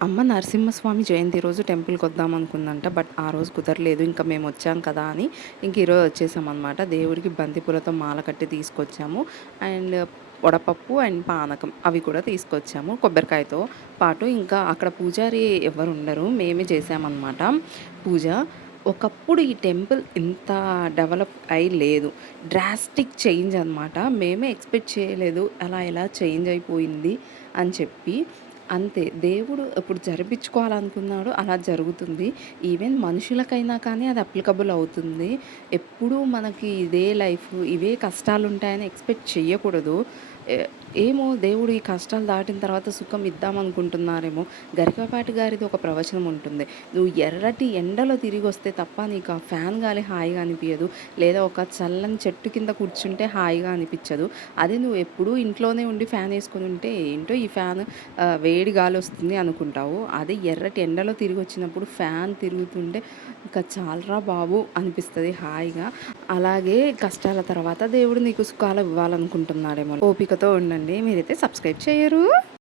అమ్మ నరసింహస్వామి జయంతి రోజు టెంపుల్‌కొద్దాం అనుకుందంట. బట్ ఆ రోజు కుదరలేదు. ఇంకా మేమొచ్చాం కదా అని ఇంక ఈరోజు వచ్చేసామనమాట. దేవుడికి బంతి పూలతో మాల కట్టి తీసుకొచ్చాము. అండ్ వడపప్పు అండ్ పానకం అవి కూడా తీసుకొచ్చాము. కొబ్బరికాయతో పాటు ఇంకా అక్కడ పూజారి ఎవ్వరుండరు. మేమే చేశామనమాట పూజ. ఒకప్పుడు ఈ టెంపుల్ ఇంత డెవలప్ అయి లేదు. డ్రాస్టిక్ చేంజ్ అనమాట. మేమే ఎక్స్‌పెక్ట్ చేయలేదు. అలా ఎలా చేంజ్ అయిపోయింది అని చెప్పి. అంతే. దేవుడు ఇప్పుడు జరిపించుకోవాలనుకున్నాడు అలా జరుగుతుంది. ఈవెన్ మనుషులకైనా కానీ అది అప్లికబుల్ అవుతుంది. ఎప్పుడూ మనకి ఇదే లైఫ్, ఇవే కష్టాలుంటాయని ఎక్స్‌పెక్ట్ చెయ్యకూడదు. ఎ ఏమో దేవుడు ఈ కష్టాలు దాటిన తర్వాత సుఖం ఇద్దామనుకుంటున్నారేమో. గరికపాటి గారిది ఒక ప్రవచనం ఉంటుంది. నువ్వు ఎర్రటి ఎండలో తిరిగొస్తే తప్ప నీకు ఆ ఫ్యాన్ గాలి హాయిగా అనిపియదు. లేదా ఒక చల్లని చెట్టు కింద కూర్చుంటే హాయిగా అనిపిచ్చదు. అదే నువ్వు ఎప్పుడూ ఇంట్లోనే ఉండి ఫ్యాన్ యేసుకొని ఉంటే ఏంటో ఈ ఫ్యాన్ వేడి గాలొస్తుంది అనుకుంటావు. అదే ఎర్రటి ఎండలో తిరిగొచ్చినప్పుడు ఫ్యాన్ తిరుగుతుంటే ఇంకా చాలురా బాబు అనిపిస్తది హాయిగా. అలాగే కష్టాల తర్వాత దేవుడు నీకు సుఖాలు ఇవ్వాలనుకుంటున్నాడేమో. ఓపికతో ఉండండి. మీరైతే సబ్స్క్రైబ్ చెయ్యరు?